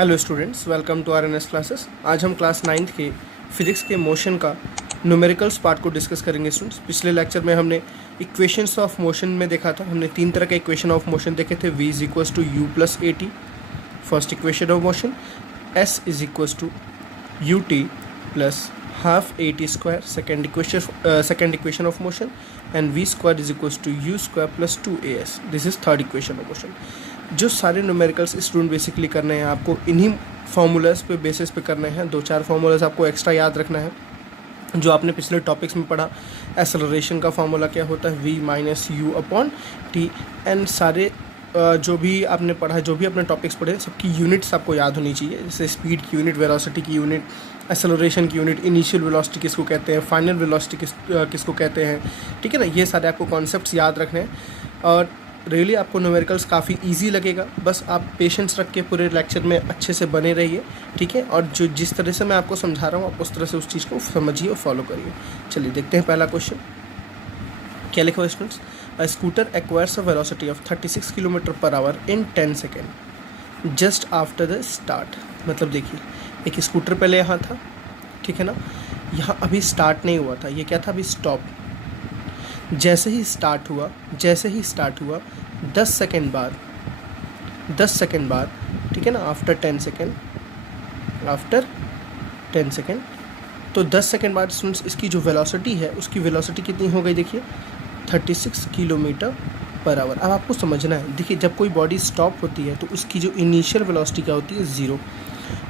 Hello students, welcome to RNS classes. आज हम class 9th के फिजिक्स के मोशन का न्यूमेरिकल्स पार्ट को डिस्कस करेंगे स्टूडेंट्स। पिछले लेक्चर में हमने इक्वेशंस ऑफ मोशन में देखा था। हमने 3 तरह के इक्वेशन ऑफ मोशन देखे थे। v is equals to U plus A T first equation of motion, s is equals to U T plus half A T square second equation of motion, and v square is equals to U square plus 2as। This is third equation of motion. जो सारे numericals student basically करने हैं, आपको इन्हीं formulas पे basis पे करने हैं। 2-4 फार्मूलाज आपको एक्स्ट्रा याद रखना है जो आपने पिछले टॉपिक्स में पढ़ा। एक्सेलरेशन का फार्मूला क्या होता है, v minus U upon T, and सारे जो भी आपने पढ़ा, जो भी अपने टॉपिक्स पढ़े, सबकी यूनिट्स आपको याद होनी चाहिए। जैसे स्पीड की यूनिट, वेलोसिटी की यूनिट, एक्सेलरेशन की यूनिट, इनिशियल वेलोसिटी किसको कहते हैं, फाइनल वेलोसिटी किसको कहते हैं, ठीक है ना। ये सारे आपको कॉन्सेप्ट्स याद रखने हैं और रियली आपको न्यूमेरिकल्स काफ़ी इजी लगेगा। बस आप पेशेंस रख के पूरे लेक्चर में अच्छे से बने रहिए, ठीक है। और जो जिस तरह से मैं आपको समझा रहा हूँ, आप उस तरह से उस चीज़ को समझिए और फॉलो करिए। चलिए देखते हैं पहला क्वेश्चन क्या लिखा हुआ students. A scooter acquires a velocity of 36 kilometre per hour in 10 second just after the start. मतलब देखिए, एक स्कूटर पहले यहाँ था, ठीक है ना। यहाँ अभी स्टार्ट नहीं हुआ था, ये क्या था, अभी स्टॉप। जैसे ही स्टार्ट हुआ 10 सेकेंड बाद, ठीक है ना, आफ्टर 10 सेकेंड, तो 10 सेकेंड बाद स्टूडेंट्स इसकी जो वेलोसिटी है, उसकी वेलोसिटी कितनी हो गई, देखिए 36 किलोमीटर पर आवर। अब आपको समझना है, देखिए जब कोई बॉडी स्टॉप होती है तो उसकी जो इनिशियल वेलोसिटी क्या होती है, 0,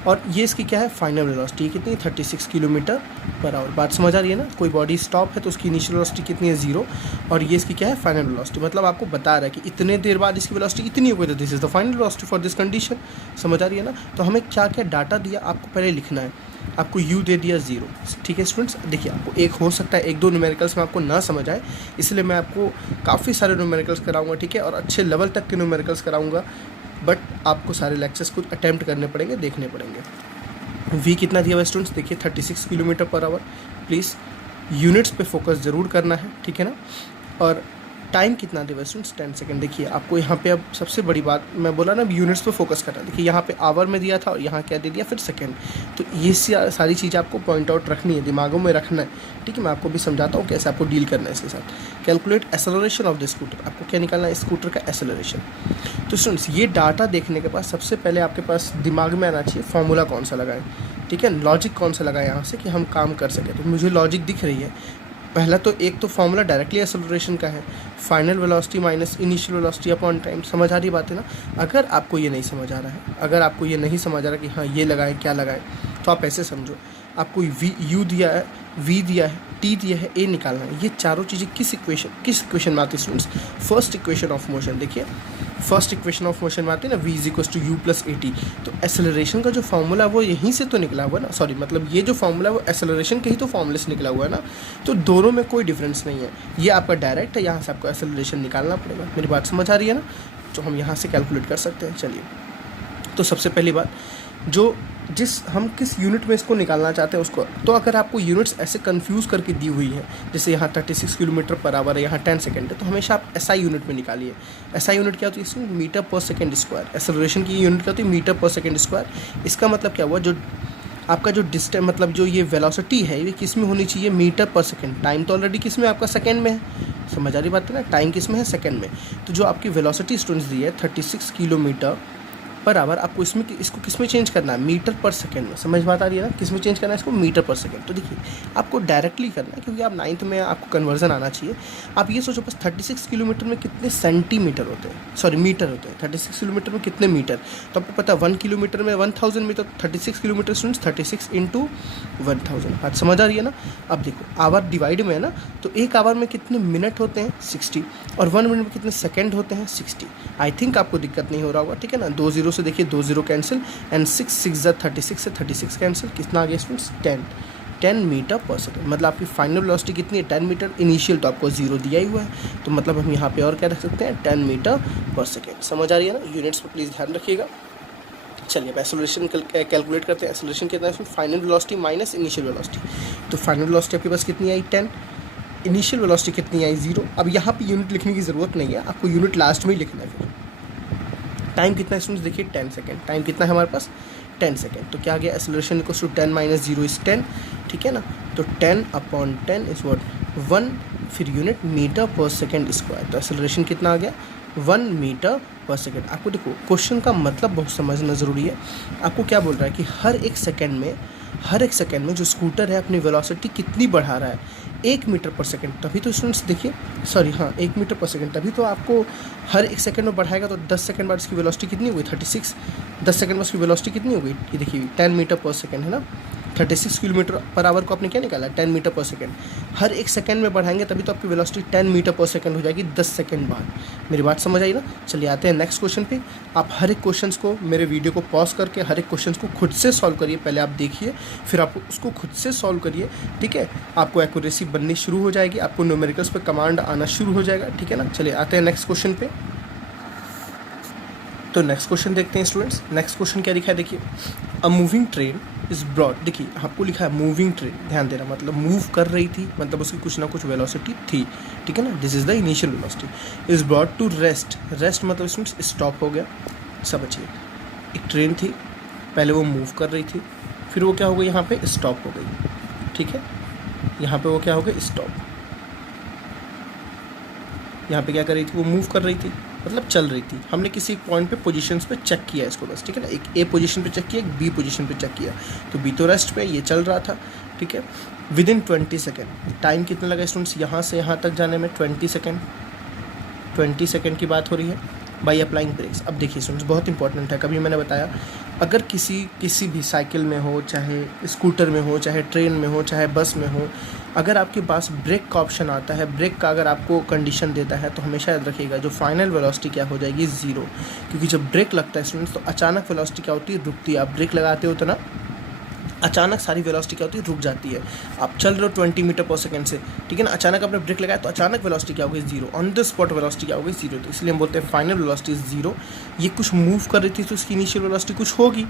और ये इसकी क्या है, फाइनल वेलोसिटी कितनी, 36 किलोमीटर पर आवर। बात समझ आ रही है ना। कोई बॉडी स्टॉप है तो उसकी इनिशियल वेलोसिटी कितनी है, 0, और ये इसकी क्या है, फाइनल वेलोसिटी। मतलब आपको बता रहा है कि इतने देर बाद इसकी वेलोसिटी इतनी हो गई, तो this is the final velocity for this condition. समझ आ रही है ना। तो हमें क्या क्या डाटा दिया आपको पहले लिखना है। आपको u दे दिया 0, ठीक है स्टूडेंट्स। देखिए आपको एक हो सकता है 1-2 न्यूमेरिकल्स में आपको ना समझ आए, इसलिए मैं आपको काफ़ी सारे न्यूमेरिकल्स कराऊंगा, ठीक है, और अच्छे लेवल तक के न्यूमेरिकल्स कराऊंगा। बट आपको सारे लेक्चर्स कुछ अटैम्प्ट करने पड़ेंगे, देखने पड़ेंगे। v कितना दिया हुआ स्टूडेंट्स, देखिए 36 kilometre per hour. Please units पे फोकस ज़रूर करना है, ठीक है ना। और टाइम कितना दिया हुआ स्टूडेंट्स, 10 सेकेंड। देखिए आपको यहाँ पे अब सबसे बड़ी बात मैं बोला ना, यूनिट्स पे फोकस करना। देखिए यहाँ पे आवर में दिया था और यहाँ क्या दे दिया, फिर सेकेंड। तो ये सारी चीज़ें आपको पॉइंट आउट रखनी है, दिमागों में रखना है, ठीक है। मैं आपको भी समझाता हूँ कैसे आपको डील करना है इसके साथ। Calculate acceleration of the scooter. आपको क्या निकालना है, स्कूटर का एक्सेलरेशन। तो स्टूडेंट्स ये डाटा देखने के बाद सबसे पहले आपके पास दिमाग में आना चाहिए फॉर्मूला कौन सा लगाएं, ठीक है, लॉजिक कौन सा लगाएं यहाँ से कि हम काम कर सकें। तो मुझे लॉजिक दिख रही है। पहला तो एक तो फॉर्मूला डायरेक्टली एक्सेलरेशन का है, final velocity minus initial velocity upon time. समझ आ रही बात है ना। अगर आपको ये नहीं समझ आ रहा है, अगर आपको ये नहीं समझ आ रहा कि हाँ ये लगाएं क्या लगाएं, तो आप ऐसे समझो, आपको u दिया है, v दिया है, t दिया है, a निकालना है। ये चारों चीज़ें किस इक्वेशन में आती है students, first equation of motion. देखिए फर्स्ट इक्वेशन ऑफ मोशन में आती है ना, v is equal to U plus A T. तो एक्सेलरेशन का जो फार्मूला है वो यहीं से तो निकला हुआ है ना, सॉरी मतलब ये जो फार्मूला है वो एक्सेलरेशन के ही तो फार्मूले से निकला हुआ है ना। तो दोनों में कोई डिफरेंस नहीं है, ये आपका डायरेक्ट है, यहाँ से आपको एक्सेलरेशन निकालना पड़ेगा। मेरी बात समझ आ रही है ना। तो हम यहाँ से कैलकुलेट कर सकते हैं। चलिए, तो सबसे पहली बात, हम किस यूनिट में इसको निकालना चाहते हैं उसको, तो अगर आपको यूनिट्स ऐसे कंफ्यूज करके दी हुई है, जैसे यहाँ 36 किलोमीटर पर आवर है, यहाँ 10 सेकेंड है, तो हमेशा आप SI यूनिट में निकालिए। SI यूनिट क्या होती है इसमें, मीटर पर सेकेंड स्क्वायर। एक्सेलरेशन की यूनिट क्या होती है, मीटर पर सेकेंड स्क्वायर। इसका मतलब क्या हुआ, जो आपका जो डिस्टेंस मतलब जो ये वेलोसिटी है ये किस में होनी चाहिए, मीटर पर सेकेंड। टाइम तो ऑलरेडी किस में, आपका सेकेंड में है। समझ आ रही बात है ना, टाइम किस में है, सेकेंड में। तो जो आपकी वेलोसिटी स्टूडेंट्स दी है 36 किलोमीटर पर आवर, आपको इसको किस में चेंज करना है, मीटर पर सेकंड में। समझ बात आ रही है ना, किस में चेंज करना है इसको, मीटर पर सेकंड। तो देखिए आपको डायरेक्टली करना है, क्योंकि आप 9th में आपको कन्वर्जन आना चाहिए। आप ये सोचो बस 36 किलोमीटर में कितने सेंटीमीटर होते हैं, सॉरी मीटर होते हैं। 36 किलोमीटर में कितने मीटर, तो आपको पता है 1 किलोमीटर में 1000 मीटर। 36 kilometre students 36 into 1000। बात समझ आ रही है ना। अब देखो आवर डिवाइड में है ना, तो एक आवर में कितने मिनट होते हैं, 60, और 1 मिनट में कितने सेकेंड होते हैं, 60। आई थिंक आपको दिक्कत नहीं हो रहा होगा, ठीक है ना। 2 0 से देखिए 2 0 कैंसिल, एंड 6 6 36 से 36 कैंसिल। कितना आ गया स्टूडेंट्स, 10 मीटर पर सेकेंड। मतलब आपकी फाइनल वेलोसिटी कितनी है, 10 मीटर। इनिशियल तो आपको 0 दिया ही हुआ है, तो मतलब हम यहाँ पे और क्या रख सकते हैं, 10 मीटर पर सेकेंड। समझ आ रही है ना। यूनिट्स पर प्लीज़ ध्यान रखिएगा। चलिए अब एक्सेलरेशन कैलकुलेट करते हैं। एक्सेलरेशन कितना है, final velocity minus initial velocity. तो फाइनल वेलोसिटी आपके पास कितनी आई, 10। इनिशियल वेलोसिटी कितनी आई, 0। अब यहाँ पे यूनिट लिखने की ज़रूरत नहीं है, आपको यूनिट लास्ट में ही लिखना है। फिर टाइम कितना है स्टूडेंट्स, देखिए 10 सेकेंड। टाइम कितना है हमारे पास, 10 सेकेंड। तो क्या आ गया, acceleration equals to 10 minus 0 is 10, ठीक है ना। तो 10/10 इज व्हाट, 1, फिर यूनिट मीटर पर सेकेंड स्क्वायर। तो एक्सेलरेशन कितना आ गया, 1 मीटर पर सेकेंड। आपको देखो क्वेश्चन का मतलब बहुत समझना ज़रूरी है। आपको क्या बोल रहा है कि हर एक सेकेंड में जो स्कूटर है अपनी वेलोसिटी कितनी बढ़ा रहा है, 1 मीटर पर सेकेंड। तभी तो स्टूडेंट्स देखिए, सॉरी हाँ 1 मीटर पर सेकेंड, तभी तो आपको हर एक सेकेंड में बढ़ाएगा। तो 10 सेकेंड बाद इसकी वेलोसिटी कितनी हो गई, 36। 10 सेकेंड में उसकी वेलोसिटी कितनी हो गई, ये देखिए 10 मीटर पर सेकेंड है ना। 36 किलोमीटर पर आवर को आपने क्या निकाला, 10 मीटर पर सेकेंड। हर एक सेकंड में बढ़ाएंगे तभी तो आपकी वेलोसिटी 10 मीटर पर सेकंड हो जाएगी 10 सेकंड बाद। मेरी बात समझ आई ना। चलिए आते हैं नेक्स्ट क्वेश्चन पे। आप हर एक क्वेश्चंस को, मेरे वीडियो को पॉज करके हर एक क्वेश्चंस को खुद से सॉल्व करिए। पहले आप देखिए, फिर आप उसको खुद से सॉल्व करिए, ठीक है। आपको एक्यूरेसी बननी शुरू हो जाएगी, आपको न्यूमेरिकल्स पे कमांड आना शुरू हो जाएगा, ठीक है ना। चलिए आते हैं नेक्स्ट क्वेश्चन पे। तो नेक्स्ट क्वेश्चन देखते हैं स्टूडेंट्स। नेक्स्ट क्वेश्चन क्या लिखा है, देखिए a moving train is brought. देखिए आपको लिखा है मूविंग ट्रेन, ध्यान देना, मतलब मूव कर रही थी, मतलब उसकी कुछ ना कुछ वेलोसिटी थी, ठीक है ना। This is the initial velocity. Is brought to rest, rest मतलब स्टूडेंट्स स्टॉप हो गया। समझिए एक ट्रेन थी, पहले वो मूव कर रही थी, फिर वो क्या हो गई, यहाँ पे स्टॉप हो गई, ठीक है। यहाँ पे वो क्या हो गई, स्टॉप। यहाँ पे क्या कर रही थी, वो मूव कर रही थी, मतलब चल रही थी। हमने किसी पॉइंट पे पोजीशंस पे चेक किया इसको बस, ठीक है ना। एक ए पोजीशन पे चेक किया, एक बी पोजीशन पे चेक किया। तो बी तो रेस्ट पे, ये चल रहा था, ठीक है। Within 20 second. टाइम कितना लगा स्टूडेंट्स यहाँ से यहाँ तक जाने में, 20 सेकेंड। 20 सेकेंड की बात हो रही है बाई अप्लाइंग ब्रेक्स। अब देखिए स्टूडेंट्स बहुत इंपॉर्टेंट है, कभी मैंने बताया अगर किसी भी साइकिल में हो, चाहे स्कूटर में हो, चाहे ट्रेन में हो, चाहे बस में हो, अगर आपके पास ब्रेक का ऑप्शन आता है, ब्रेक का अगर आपको कंडीशन देता है, तो हमेशा याद रखिएगा जो फाइनल वेलोसिटी क्या हो जाएगी, 0। क्योंकि जब ब्रेक लगता है स्टूडेंट्स तो अचानक वेलोसिटी क्या होती है, रुकती है। आप ब्रेक लगाते हो तो ना अचानक सारी वेलोसिटी क्या होती है, रुक जाती है। आप चल रहे हो 20 मीटर पर सेकंड से, ठीक है ना, अचानक आपने ब्रेक लगाया तो अचानक वेलोसिटी क्या हो गई, 0। ऑन द स्पॉट वेलोसिटी क्या हो गई, 0। तो इसलिए हम बोलते हैं फाइनल वेलोसिटी 0। ये कुछ मूव कर रही थी तो उसकी इनिशियल वेलोसिटी कुछ होगी,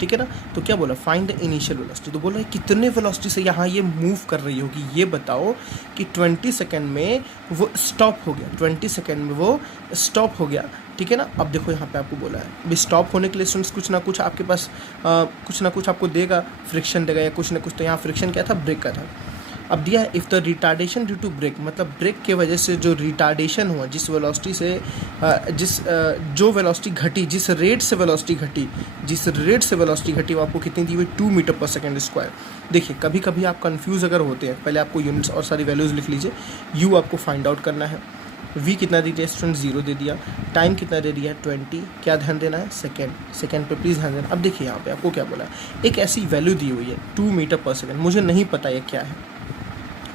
ठीक है ना। तो क्या बोला, फाइंड द इनिशियल वेलोसिटी। तो बोला कितने वेलोसिटी से यहाँ ये मूव कर रही होगी, ये बताओ कि 20 सेकेंड में वो स्टॉप हो गया, 20 सेकेंड में वो स्टॉप हो गया, ठीक है ना। अब देखो यहाँ पे आपको बोला है अभी स्टॉप होने के लिए स्टूडेंट्स कुछ ना कुछ आपके पास कुछ ना कुछ आपको देगा, फ्रिक्शन देगा या कुछ ना कुछ। तो यहाँ फ्रिक्शन क्या था, ब्रेक का था। अब दिया है if the retardation due to brake, मतलब ब्रेक के वजह से जो रिटार्डेशन हुआ, जिस वेलोसिटी से जो वेलोसिटी घटी, जिस रेट से वेलोसिटी घटी, वो आपको कितनी दी हुई, 2 मीटर पर सेकेंड स्क्वायर। देखिए कभी कभी आप कंफ्यूज अगर होते हैं, पहले आपको यूनिट्स और सारी वैल्यूज़ लिख लीजिए। यू आपको फाइंड आउट करना है, वी कितना दी दिया स्टूडेंट, 0 दे दिया। टाइम कितना दे दिया, 20। क्या ध्यान देना है, सेकेंड पे प्लीज़ ध्यान देना। अब देखिए यहाँ पे आपको क्या बोला है, एक ऐसी वैल्यू दी हुई है 2 मीटर पर सेकेंड, मुझे नहीं पता ये क्या है।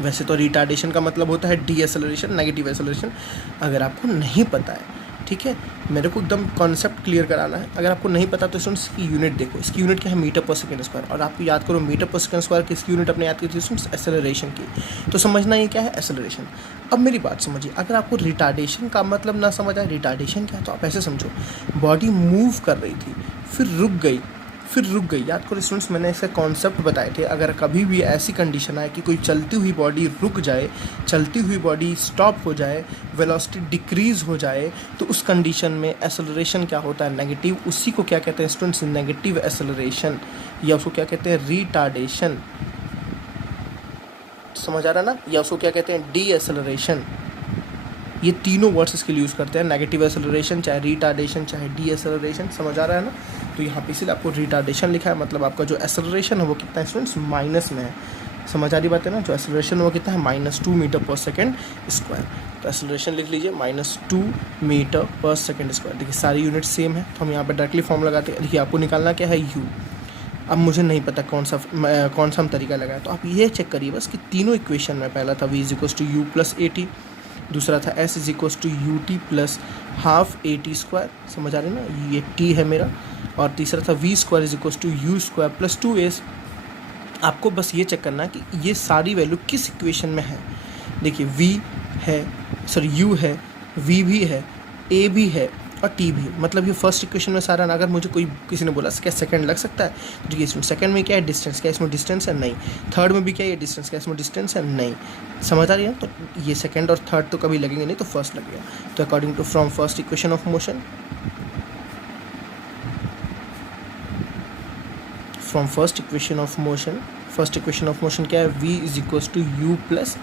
वैसे तो रिटार्डेशन का मतलब होता है डी एक्सेलरेशन, नेगेटिव एक्सेलरेशन। अगर आपको नहीं पता है, ठीक है, मेरे को एकदम कॉन्सेप्ट क्लियर कराना है। अगर आपको नहीं पता तो स्टूडेंट्स इसकी यूनिट देखो, इसकी यूनिट क्या है, मीटर पर सेकेंड स्क्वायर। और आपको याद करो मीटर पर सेकेंड स्क्वायर किसकी यूनिट अपने याद की थी स्टूडेंट्स, एक्सेलरेशन की। तो समझना ये क्या है, एक्सेलरेशन। अब मेरी बात समझिए, अगर आपको रिटार्डेशन का मतलब ना समझ आए, रिटार्डेशन क्या है, तो आप ऐसे समझो, बॉडी मूव कर रही थी, फिर रुक गई। याद करो स्टूडेंट्स, मैंने इसका कॉन्सेप्ट बताए थे। अगर कभी भी ऐसी कंडीशन आए कि कोई चलती हुई बॉडी रुक जाए, चलती हुई बॉडी स्टॉप हो जाए, वेलोसिटी डिक्रीज़ हो जाए, तो उस कंडीशन में एक्सेलरेशन क्या होता है, नेगेटिव। उसी को क्या कहते हैं स्टूडेंट्स, नेगेटिव एक्सेलरेशन, या उसको क्या कहते हैं, रिटार्डेशन। समझ आ रहा ना, या उसको क्या कहते हैं, डी एक्सेलरेशन। ये तीनों वर्ड्स इसके लिए यूज़ करते हैं, नेगेटिव एक्सेलरेशन, चाहे रिटार्डेशन, चाहे डी एक्सेलरेशन। समझ आ रहा है ना। तो यहाँ पे इसीलिए आपको रिटार्डेशन लिखा है, मतलब आपका जो एक्सेलरेशन है वो कितना है स्टूडेंट्स, माइनस में है। समझ आ रही बात है ना, जो एक्सेलरेशन वो कितना है, -2 मीटर पर सेकेंड स्क्वायर। तो एक्सेलरेशन लिख लीजिए -2 मीटर पर सेकेंड स्क्वायर। देखिए सारी यूनिट सेम है, तो हम यहाँ पर डायरेक्टली फॉर्म लगाते हैं। देखिए आपको निकालना क्या है, यू। अब मुझे नहीं पता कौन सा हम तरीका लगाए, तो आप ये चेक करिए बस कि तीनों इक्वेशन में, पहला था v = u + at, दूसरा था s = ut + ½ at स्क्वायर। समझ आ रही है ना, ये t है मेरा। और तीसरा था v² = u² + 2s। आपको बस ये चेक करना है कि ये सारी वैल्यू किस इक्वेशन में है। देखिए v है, सॉरी u है, v भी है, a भी है और t भी, मतलब ये फर्स्ट इक्वेशन में सारा ना। अगर मुझे किसी ने बोला क्या सेकंड लग सकता है, तो इसमें सेकंड में क्या है, डिस्टेंस, क्या इसमें डिस्टेंस है, नहीं। थर्ड में भी क्या है, डिस्टेंस, क्या इसमें डिस्टेंस है, नहीं। समझ आ रही है। तो ये सेकंड और थर्ड तो कभी लगेंगे नहीं, तो फर्स्ट लगेगा। तो according to from first equation of motion, from first equation of motion, first equation of motion क्या है, v is equals to U plus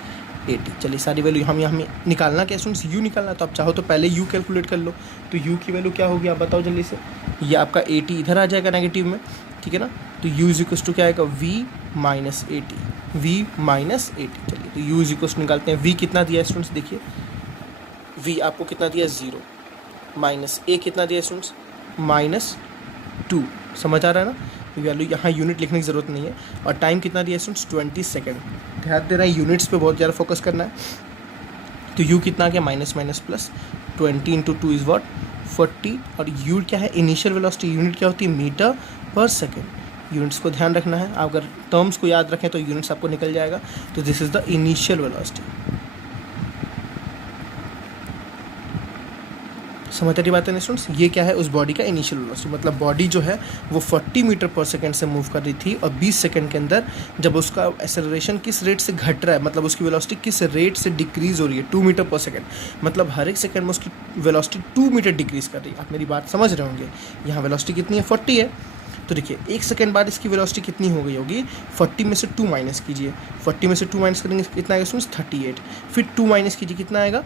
A T. चलिए सारी वैल्यू हम यहाँ निकालना क्या स्टूडेंट्स, u निकालना, तो आप चाहो तो पहले u कैलकुलेट कर लो। तो u की वैल्यू क्या होगी आप बताओ जल्दी से, ये आपका ए टी इधर आ जाएगा नेगेटिव में, ठीक है ना। तो u इज इक्वल्स टू क्या आएगा, v minus A T, v minus A T. चलिए तो u इज इक्वल्स टू निकालते हैं, v कितना दिया है स्टूडेंट्स, देखिए v आपको कितना दिया है 0, माइनस a कितना दिया है स्टूडेंट्स -2, समझ आ रहा है ना। वैल्यू यहाँ यूनिट लिखने की ज़रूरत नहीं है। और टाइम कितना दिया है स्टूडेंट्स 20 सेकेंड, ध्यान देना है यूनिट्स पे बहुत ज़्यादा फोकस करना है। तो u कितना क्या, minus minus plus 20 into 2 is what 40, और u क्या है इनिशियल वेलोसिटी, यूनिट क्या होती है मीटर पर सेकेंड। यूनिट्स को ध्यान रखना है, आप अगर टर्म्स को याद रखें तो यूनिट्स आपको निकल जाएगा। तो this is the initial velocity, समझ रही बात है स्टूडेंट्स। ये क्या है उस बॉडी का इनिशियल वेलोसिटी, मतलब बॉडी जो है वो 40 मीटर पर सेकंड से मूव कर रही थी, और 20 सेकंड के अंदर जब उसका एक्सेलरेशन किस रेट से घट रहा है, मतलब उसकी वेलोसिटी किस रेट से डिक्रीज हो रही है, 2 मीटर पर सेकंड, मतलब हर एक सेकंड में उसकी वेलोसिटी 2 मीटर डिक्रीज कर रही है। आप मेरी बात समझ रहे होंगे। यहाँ वेलोसिटी कितनी है 40 है, तो देखिए 1 सेकंड बाद इसकी वेलोसिटी कितनी हो गई होगी, 40 में से 2 माइनस कीजिए, 40 में से 2 माइनस करेंगे कितना आएगा स्टूडेंट्स 38, फिर 2 माइनस कीजिए कितना आएगा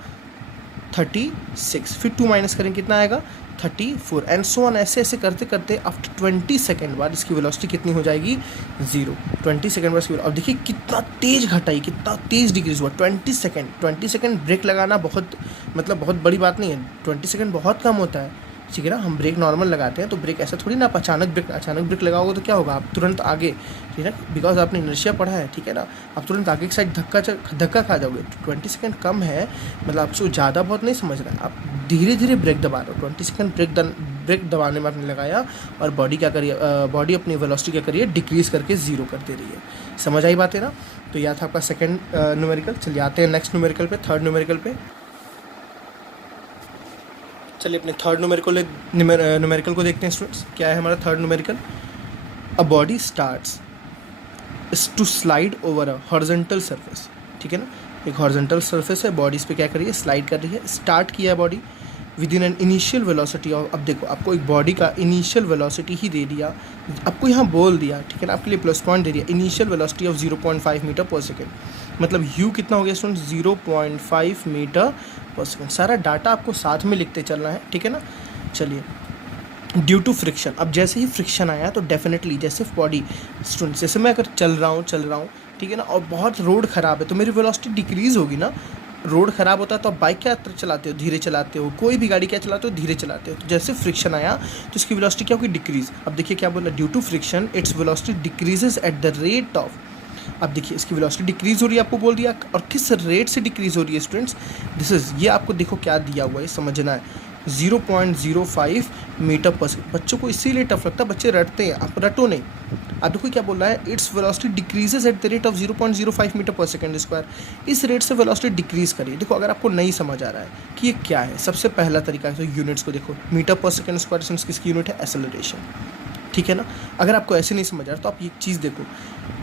36, फिर 2 माइनस करेंगे कितना आएगा 34, एंड सो ऑन। ऐसे ऐसे करते करते आफ्टर 20 सेकंड बाद इसकी वेलोसिटी कितनी हो जाएगी 0। 20 सेकंड बाद इसकी, अब देखिए कितना तेज घटाई, कितना तेज डिक्रीज हुआ 20 सेकंड। 20 सेकंड ब्रेक लगाना बहुत मतलब बहुत बड़ी बात नहीं है, 20 सेकंड बहुत कम होता है, ठीक है ना। हम ब्रेक नॉर्मल लगाते हैं तो ब्रेक ऐसा थोड़ी ना आप अचानक ब्रेक लगाओगे तो क्या होगा, आप तुरंत आगे, ठीक है, बिकॉज आपने इनर्शिया पढ़ा है, ठीक है ना, आप तुरंत आगे की साइड धक्का खा जाओगे। 20 सेकंड कम है, मतलब आपको ज़्यादा बहुत नहीं समझ रहा है, आप धीरे धीरे ब्रेक दबा रहे हो। 20 सेकंड ब्रेक दबाने में आपने लगाया, और बॉडी क्या करिए, बॉडी अपनी वेलोसिटी क्या करिए डिक्रीज़ करके 0 कर दे रही है। समझ आई बात है ना। तो यह था आपका सेकेंड न्यूमेरिकल। चलिए आते हैं नेक्स्ट न्यूमेरिकल पे, थर्ड न्यूमेरिकल पे। चलिए अपने थर्ड न्यूमेरिकल को देखते हैं स्टूडेंट्स। क्या है हमारा third numerical, a body starts to slide over a horizontal surface, ठीक है ना। एक हॉरिजॉन्टल सरफेस है, बॉडी इस पे क्या कर रही है, स्लाइड कर रही है। स्टार्ट किया है body with in an initial velocity of, अब देखो आपको एक बॉडी का इनिशियल वेलोसिटी ही दे दिया, आपको यहाँ बोल दिया, ठीक है ना, आपके लिए प्लस पॉइंट दे दिया, इनिशियल वेलोसिटी ऑफ 0.5 मीटर पर सेकेंड, मतलब u कितना हो गया स्टूडेंट 0.5 मीटर पर सेकेंड। सारा डाटा आपको साथ में लिखते चलना है, ठीक है ना। चलिए ड्यू टू फ्रिक्शन, अब जैसे ही फ्रिक्शन आया तो डेफिनेटली जैसे बॉडी स्टूडेंट, जैसे मैं अगर चल रहा हूँ, ठीक है ना, और बहुत रोड ख़राब है तो मेरी वेलोसिटी डिक्रीज़ होगी ना। रोड ख़राब होता है तो आप बाइक क्या चलाते हो, धीरे चलाते हो, कोई भी गाड़ी क्या चलाते हो, धीरे चलाते हो। तो जैसे फ्रिक्शन आया तो इसकी वेलोसिटी क्या होगी, डिक्रीज़। अब देखिए क्या बोला, due to friction its velocity decreases at the rate of, अब देखिए इसकी वेलोसिटी डिक्रीज़ हो रही है, आपको बोल दिया, और किस रेट से डिक्रीज़ हो रही है स्टूडेंट्स, दिस इज़, ये आपको देखो क्या दिया हुआ है, समझना है 0.05 मीटर पर सेकेंड। बच्चों को इसीलिए टफ लगता है, बच्चे रटते हैं, आप रटो नहीं। अब देखो क्या बोल रहा है, its velocity decreases at the rate of 0.05 metre पर सेकेंड स्क्वायर, इस रेट से वेलोसिटी डिक्रीज़ करिए। देखो अगर आपको नहीं समझ आ रहा है कि ये क्या है, सबसे पहला तरीका है तो यूनिट्स को देखो, मीटर पर सेकेंड स्क्वायर किसकी यूनिट है, एक्सेलरेशन, ठीक है ना। अगर आपको ऐसे नहीं समझ आ रहा तो आप ये चीज़ देखो,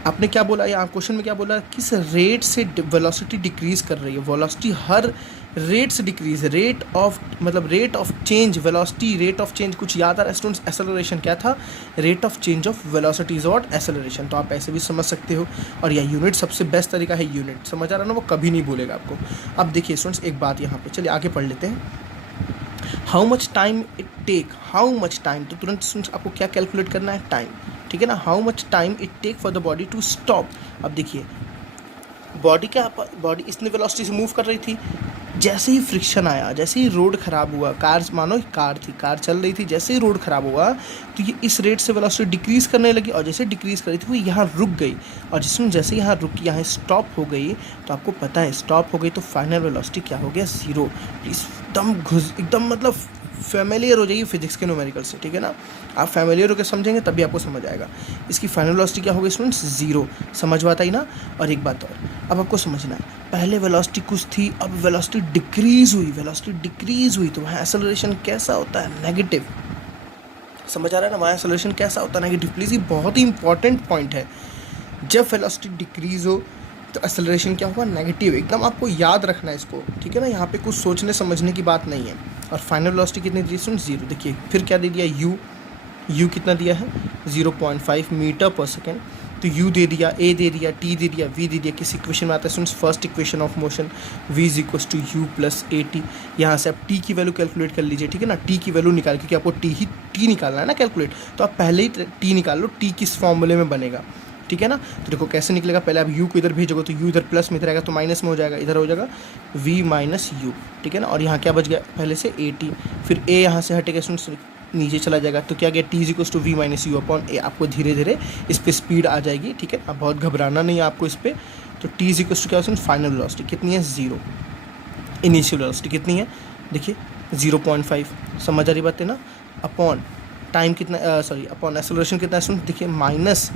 आपने क्या बोला, यहाँ क्वेश्चन में क्या बोला, किस रेट से वेलोसिटी डिक्रीज़ कर रही है, वेलोसिटी हर रेट से डिक्रीज, रेट ऑफ मतलब rate of change, velocity rate of change, कुछ याद आ रहा है स्टूडेंट्स, एक्सेलरेशन क्या था, rate of change of velocity is what, acceleration. तो आप ऐसे भी समझ सकते हो, और यह यूनिट सबसे बेस्ट तरीका है, यूनिट समझ आ रहा है ना, वो कभी नहीं भूलेगा आपको। अब देखिए स्टूडेंट्स एक बात यहाँ पे, चलिए आगे पढ़ लेते हैं, how much time it take, how much time, तो तुरंत स्टूडेंट्स आपको क्या कैलकुलेट करना है, टाइम, ठीक है ना। How much time it take for the body to stop. अब देखिए बॉडी क्या, बॉडी इतनी वेलोसिटी से मूव कर रही थी, जैसे ही फ्रिक्शन आया, जैसे ही रोड ख़राब हुआ, कार मानो कार थी, कार चल रही थी, जैसे ही रोड ख़राब हुआ तो ये इस रेट से वेलोसिटी डिक्रीज़ करने लगी, और जैसे डिक्रीज़ करी थी वो यहाँ रुक गई, और जिसमें जैसे यहाँ रुकी, यहाँ स्टॉप हो गई, तो आपको पता है स्टॉप हो गई तो फाइनल वेलोसिटी क्या हो गया, 0। एकदम मतलब फेमिलियर हो जाइए फिजिक्स के न्यूमेरिकल से, ठीक है ना। आप फेमिलियर होकर समझेंगे तभी आपको समझ आएगा। इसकी फाइनल वेलोसिटी क्या होगी स्टूडेंट्स, 0। समझ बात आई ना। और एक बात और, अब आपको समझना है, पहले वेलोसिटी कुछ थी, अब वेलोसिटी डिक्रीज़ हुई, तो वहाँ एक्सेलरेशन कैसा होता है, नेगेटिव। समझ आ रहा है ना, वहाँ एक्सेलरेशन कैसा होता है, नेगेटिव। प्लीज़ ये बहुत ही इंपॉर्टेंट पॉइंट है, जब वेलोसिटी डिक्रीज़ हो तो एक्सेलरेशन क्या होगा, नेगेटिव। एकदम आपको याद रखना है इसको, ठीक है ना, यहाँ पे कुछ सोचने समझने की बात नहीं है। और फाइनल वेलोसिटी कितनी दी, 0। देखिए फिर क्या दे दिया, u कितना दिया है 0.5 मीटर पर सेकेंड। तो u दे दिया, a दे दिया, t दे दिया, v दे दिया। किस इक्वेशन में आता है students? First equation of motion, v is equal to u plus A T. यहाँ से आप t की वैल्यू कैलकुलेट कर लीजिए, ठीक है ना। t की वैल्यू निकाल, क्योंकि आपको t निकालना है ना कैलकुलेट, तो आप पहले ही t निकाल लो, t किस फॉर्मूले में बनेगा, ठीक है ना। तो देखो कैसे निकलेगा, पहले आप u को इधर भेजोगे तो u इधर प्लस में, इधर आएगा तो माइनस में हो जाएगा, इधर हो जाएगा v माइनस u, ठीक है ना। और यहाँ क्या बच गया पहले से ए टी, फिर a यहाँ से हटेगा स्टूडेंट्स, नीचे चला जाएगा, तो क्या गया t is equal to v minus U upon A. आपको धीरे धीरे इस पर स्पीड आ जाएगी, ठीक है। अब बहुत घबराना नहीं है आपको इस पर। तो t इज इक्वल टू क्या है, फाइनल वेलोसिटी कितनी है 0, इनिशियल वेलोसिटी कितनी है देखिए 0.5, समझ आ रही बात है ना। अपॉन टाइम कितना, अपॉन एक्सेलरेशन कितना है सुन देखिए माइनस,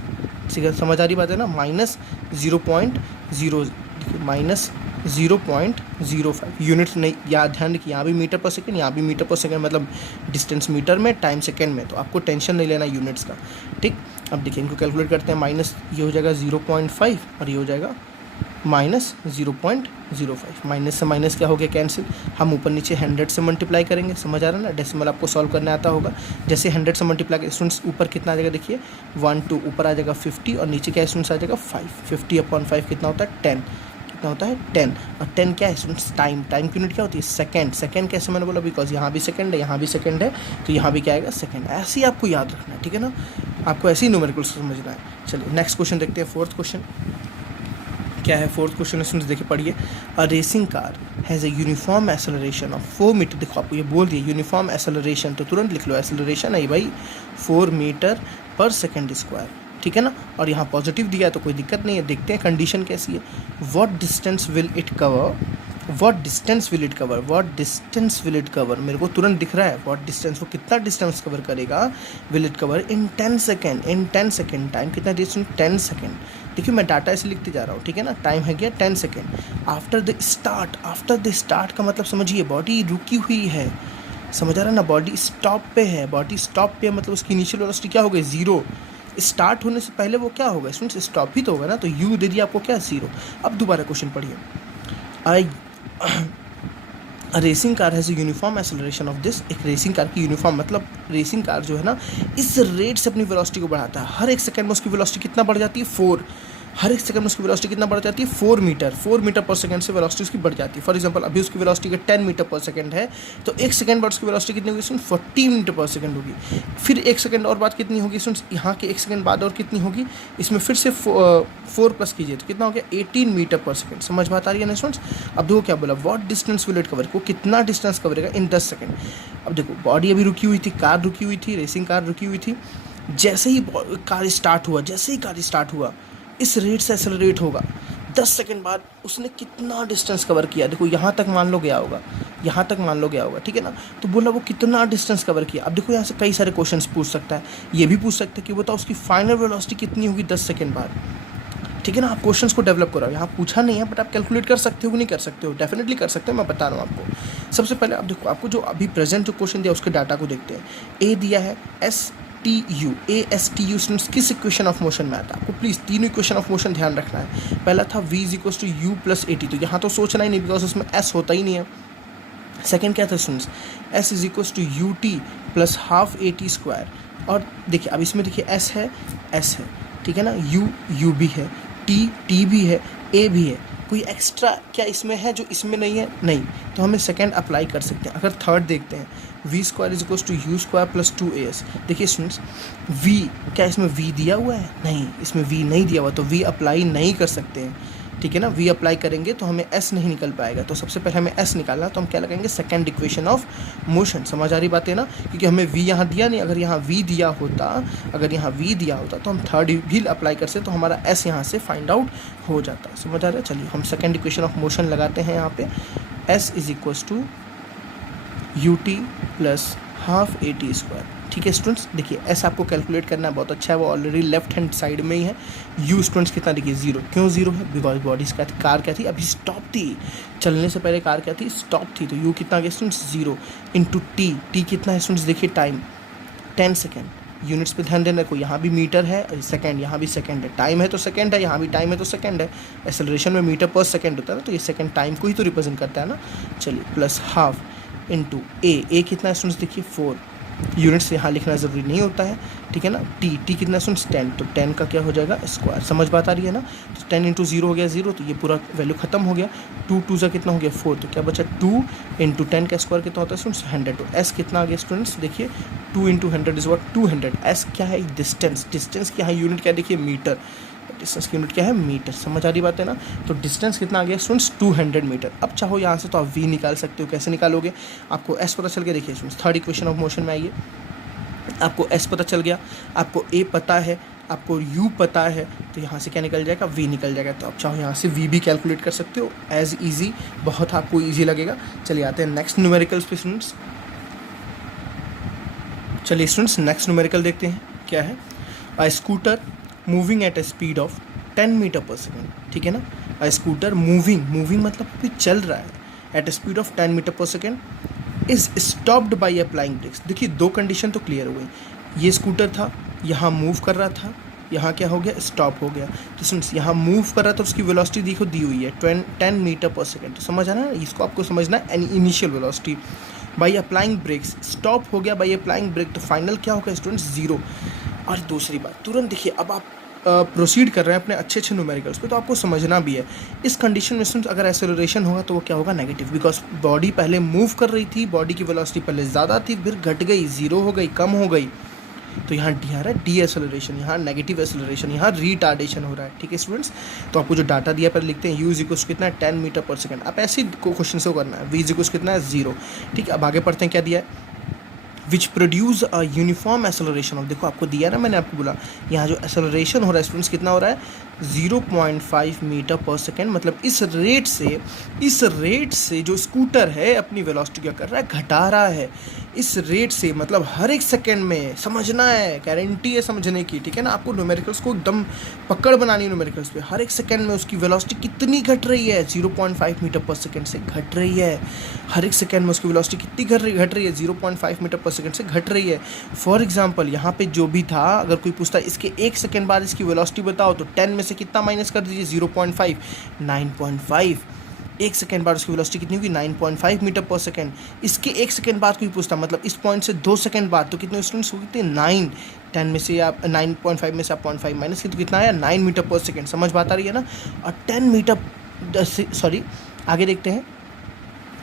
ठीक है समझ आ रही बात है ना, माइनस 0.0, देखिए माइनस 0.05 यूनिट। नहीं, याद ध्यान रखिए, यहाँ भी मीटर पर सेकेंड, यहाँ भी मीटर पर सेकेंड, मतलब डिस्टेंस मीटर में, टाइम सेकेंड में, तो आपको टेंशन नहीं लेना यूनिट्स का, ठीक। अब देखिए इनको कैलकुलेट करते हैं, माइनस ये हो जाएगा 0.5 और ये हो जाएगा माइनस 0.05। माइनस से माइनस क्या हो गया, कैंसिल। हम ऊपर नीचे 100 से मल्टीप्लाई करेंगे, समझ आ रहा है ना। डेसिमल आपको सॉल्व करने आता होगा, जैसे 100 से मल्टीप्लाई करें स्टूडेंट्स, ऊपर कितना आ जाएगा देखिए 1 2, ऊपर आ जाएगा 50 और नीचे क्या स्टूडेंट्स आ जाएगा 5। 50 अपॉन 5 कितना होता है 10, कितना होता है 10। और 10 क्या है स्टूडेंट्स, टाइम। टाइम की यूनिट क्या होती है सेकंड। सेकंड कैसे मैंने बोला, बिकॉज यहाँ भी सेकंड है, यहाँ भी सेकंड है, तो यहाँ भी क्या आएगा सेकंड। ऐसे ही आपको याद रखना है, ठीक है ना, आपको ऐसे ही न्यूमेरिकल्स समझना है। चलिए नेक्स्ट क्वेश्चन देखते हैं, फोर्थ क्वेश्चन क्या है। फोर्थ क्वेश्चन स्टूडेंट्स देखिए पढ़िए, a racing car has a uniform acceleration of 4 metre. देखो आपको ये बोल दिया यूनिफॉर्म एक्सेलरेशन, तो तुरंत लिख लो एक्सेलरेशन है भाई 4 मीटर पर सेकेंड स्क्वायर, ठीक है ना। और यहाँ पॉजिटिव दिया है तो कोई दिक्कत नहीं है। देखते हैं कंडीशन कैसी है। What distance will it cover, what distance will it cover, what distance will it cover, मेरे को तुरंत दिख रहा है व्हाट डिस्टेंस, वो कितना डिस्टेंस कवर करेगा, will it cover in 10 second, in 10 second. Time कितना डिस्टेंस 10 सेकेंड, देखिए मैं डाटा ऐसे लिखते जा रहा हूँ, ठीक है ना। टाइम है गया 10 second after the start. After the start का मतलब समझिए बॉडी रुकी हुई है, समझ आ रहा है ना, बॉडी स्टॉप पे है। बॉडी स्टॉप पे मतलब उसकी इनिशियल वेलोसिटी क्या हो गई 0। स्टार्ट होने से पहले वो क्या होगा स्टूडेंट्स, स्टॉप ही तो होगा ना, तो u दे दिया आपको क्या 0। अब दोबारा क्वेश्चन पढ़िए, racing car has uniform acceleration of this. एक रेसिंग कार की यूनिफॉर्म मतलब रेसिंग कार जो है ना इस रेट से अपनी वेलोसिटी को बढ़ाता है। हर एक सेकंड में उसकी वेलोसिटी कितना बढ़ जाती है 4। हर एक सेकंड में उसकी वेलोसिटी कितना बढ़ जाती है 4 मीटर। 4 मीटर पर सेकंड से वेलोसिटी उसकी बढ़ जाती है। फॉर एग्जांपल अभी उसकी वेलोसिटी 10 मीटर पर सेकंड है, तो एक सेकंड बाद उसकी वेलोसिटी कितनी होगी स्टूडेंट 40 मीटर पर सेकंड होगी। फिर एक सेकंड और बाद कितनी होगी स्टूडेंट्स, यहाँ के एक सेकंड बाद और कितनी होगी, इसमें फिर से 4 प्लस कीजिए तो कितना हो गया 18 मीटर पर सेकंड। समझ बात आ रही है ना स्टूडेंट्स। अब देखो क्या बोला, what distance will it cover, वो कितना डिस्टेंस कवरेगा इन 10 सेकंड। अब देखो बॉडी अभी रुकी हुई थी, कार रुकी हुई थी, रेसिंग कार रुकी हुई थी। जैसे ही कार स्टार्ट हुआ, जैसे ही कार स्टार्ट हुआ इस रेट से एक्सेलरेट होगा, 10 सेकंड बाद उसने कितना डिस्टेंस कवर किया। देखो यहाँ तक मान लो गया होगा, यहाँ तक मान लो गया होगा, ठीक है ना। तो बोला वो कितना डिस्टेंस कवर किया। अब देखो यहाँ से कई सारे क्वेश्चंस पूछ सकता है, ये भी पूछ सकता है कि बताओ उसकी फाइनल वेलोसिटी कितनी होगी 10 सेकंड बाद, ठीक है ना। आप क्वेश्चंस को डेवलप करो, यहाँ पूछा नहीं है बट आप कैलकुलेट कर सकते हो कि नहीं कर सकते हो, डेफिनेटली कर सकते हो, मैं बता रहा हूँ आपको। सबसे पहले आप देखो, आपको जो अभी प्रेजेंट जो क्वेश्चन दिया उसके डाटा को देखते हैं। ए दिया है STU, ASTU स्टूडेंट्स किस इक्वेशन ऑफ मोशन में आता है, आपको प्लीज़ तीनों इक्वेशन ऑफ मोशन ध्यान रखना है। पहला था v is equal to u plus A T, तो यहाँ तो सोचना ही नहीं बिकॉज उसमें s होता ही नहीं है। सेकेंड क्या था students, s is equal to U T plus half A T square. और देखिए अब इसमें देखिए s है, ठीक है ना, u भी है, t भी है, a भी है। कोई एक्स्ट्रा क्या इसमें है जो इसमें नहीं है, नहीं, तो हमें सेकंड अप्लाई कर सकते हैं। अगर थर्ड देखते हैं, V square is equal to U square plus 2as। देखिए स्टूडेंट्स v, क्या इसमें v दिया हुआ है, नहीं, इसमें v नहीं दिया हुआ, तो v अप्लाई नहीं कर सकते हैं, ठीक है ना। v अप्लाई करेंगे तो हमें s नहीं निकल पाएगा, तो सबसे पहले हमें s निकालना, तो हम क्या लगाएंगे सेकंड इक्वेशन ऑफ मोशन। समझ आ रही बात है ना, क्योंकि हमें v यहाँ दिया नहीं, अगर यहाँ v दिया होता, अगर यहाँ v दिया होता तो हम थर्ड भी अप्लाई करते तो हमारा s यहाँ से फाइंड आउट हो जाता। समझ आ रहा है। चलिए हम सेकंड इक्वेशन ऑफ मोशन लगाते हैं यहाँ पे, s is equal to U T plus half A T square, ठीक है स्टूडेंट्स। देखिए s आपको कैलकुलेट करना है, बहुत अच्छा है, वो ऑलरेडी लेफ्ट हैंड साइड में ही है। u स्टूडेंट्स कितना देखिए 0, क्यों 0 है, बिकॉज बॉडी कार क्या थी अभी स्टॉप थी, चलने से पहले कार क्या थी स्टॉप थी, तो u कितना गया स्टूडेंट्स 0 इंटू t कितना है स्टूडेंट्स, देखिए टाइम 10 सेकेंड। यूनिट्स पे ध्यान देना, कोई यहाँ भी मीटर है सेकंड, यहाँ भी सेकंड है, टाइम है तो सेकंड है, यहाँ भी टाइम है तो सेकंड है। एक्सेलरेशन में मीटर पर सेकंड होता है ना, तो ये सेकंड टाइम को ही तो रिप्रेजेंट करता है ना। चलिए प्लस हाफ इंटू ए कितना है स्टूडेंट्स देखिए 4, यूनिट्स यहाँ लिखना ज़रूरी नहीं होता है, ठीक है ना। टी कितना स्टूडेंट्स 10, तो 10 का क्या हो जाएगा स्क्वायर। समझ बात आ रही है ना। तो 10 इंटू 0 हो गया 0, तो ये पूरा वैल्यू खत्म हो गया। 2 2 ज़ा कितना हो गया 4, तो क्या बचा 2 इंटू 10 का स्क्वायर कितना होता है स्टूडेंट्स 100। तो एस कितना आ गया स्टूडेंट्स देखिए 2 इंटू 100 इज वॉट 200। एस क्या है डिस्टेंस, डिस्टेंस क्या है यूनिट क्या देखिए मीटर, डिस्टेंस की यूनिट क्या है मीटर। समझ आ रही बात है ना। तो डिस्टेंस कितना आ गया स्टूडेंट्स 200 मीटर। अब चाहो यहाँ से तो आप वी निकाल सकते हो। कैसे निकालोगे, आपको एस पता चल गया। देखिए students third equation of motion में आइए, आपको एस पता चल गया, आपको ए पता है, आपको यू पता है, तो यहाँ से क्या निकल जाएगा वी निकल जाएगा। तो आप चाहो यहाँ से वी भी कैलकुलेट कर सकते हो एज ईजी, बहुत आपको ईजी लगेगा। चलिए आते हैं नेक्स्ट न्यूमेरिकल्स पे स्टूडेंट्स। चलिए स्टूडेंट्स नेक्स्ट न्यूमेरिकल देखते हैं क्या है। A scooter moving at a speed of 10 metre पर सेकेंड, ठीक है ना। अ स्कूटर मूविंग मतलब भी चल रहा है, at a speed of 10 metre पर second is stopped by applying brakes. देखिए दो कंडीशन तो क्लियर हो गई। ये स्कूटर था, यहाँ मूव कर रहा था, यहाँ क्या हो गया स्टॉप हो गया। तो सुन यहाँ मूव कर रहा था, उसकी वेलोसिटी देखो दी हुई है 10 मीटर पर सेकेंड। तो समझ आना, इसको आपको समझना है initial velocity. By applying brakes stop हो गया बाई अप्लाइंग ब्रेक, तो फाइनल क्या होगा स्टूडेंट्स 0। और दूसरी बात तुरंत देखिए, अब आप प्रोसीड कर रहे हैं अपने अच्छे न्यूमेरिकल्स पे, तो आपको समझना भी है इस कंडीशन में स्टूडेंट्स अगर एक्सेलरेशन होगा तो वो क्या होगा नेगेटिव, बिकॉज बॉडी पहले मूव कर रही थी, बॉडी की वेलोसिटी पहले ज़्यादा थी, फिर घट गई, 0 हो गई, कम हो गई। तो यहाँ डी आ रहा है डी एक्सेलरेशन, यहाँ नेगेटिव एक्सेलरेशन, यहाँ रिटार्डेशन हो रहा है। ठीक है स्टूडेंट्स, तो आपको जो डाटा दिया पर लिखते हैं, यू इज इक्वल्स कितना है 10 मीटर पर सेकंड। आप ऐसे क्वेश्चन से करना है, वी इज इक्वल्स कितना है 0। ठीक है, अब आगे पढ़ते हैं क्या दिया है, which produce a uniform acceleration of, देखो आपको दिया ना, मैंने आपको बोला यहाँ जो एक्सेलरेशन हो रहा है स्टूडेंट्स कितना हो रहा है 0.5 मीटर पर सेकेंड। मतलब इस रेट से जो स्कूटर है अपनी वेलोसिटी क्या कर रहा है घटा रहा है इस रेट से। मतलब हर एक सेकेंड में, समझना है, गारंटी है समझने की। ठीक है ना, आपको न्यूमेरिकल्स को एकदम पकड़ बनानी है न्यूमेरिकल्स पे। हर एक सेकेंड में उसकी वेलोसिटी कितनी घट रही है 0.5 मीटर पर सेकेंड से घट रही है। हर एक सेकेंड में उसकी वेलोसिटी कितनी घट रही है 0.5 मीटर पर सेकेंड से घट रही है। फॉर एग्जांपल यहाँ पे जो भी था, अगर कोई पूछता है इसके 1 सेकेंड बाद इसकी वेलोसिटी बताओ, तो 10 में से कितना माइनस कर दीजिए 0.5, 9.5। 1 सेकेंड बाद उसकी वेलोसिटी कितनी होगी 9.5 मीटर पर सेकेंड। इसके 1 सेकेंड बाद कोई पूछता, मतलब इस पॉइंट से 2 सेकेंड बाद, तो कितने स्टूडेंट्स होगी कितने 9। 10 में से आप 9.5 में से आप 0.5 माइनस की, तो कितना आया 9 मीटर पर सेकेंड। समझ बात आ रही है ना। और 10 मीटर सॉरी आगे देखते हैं,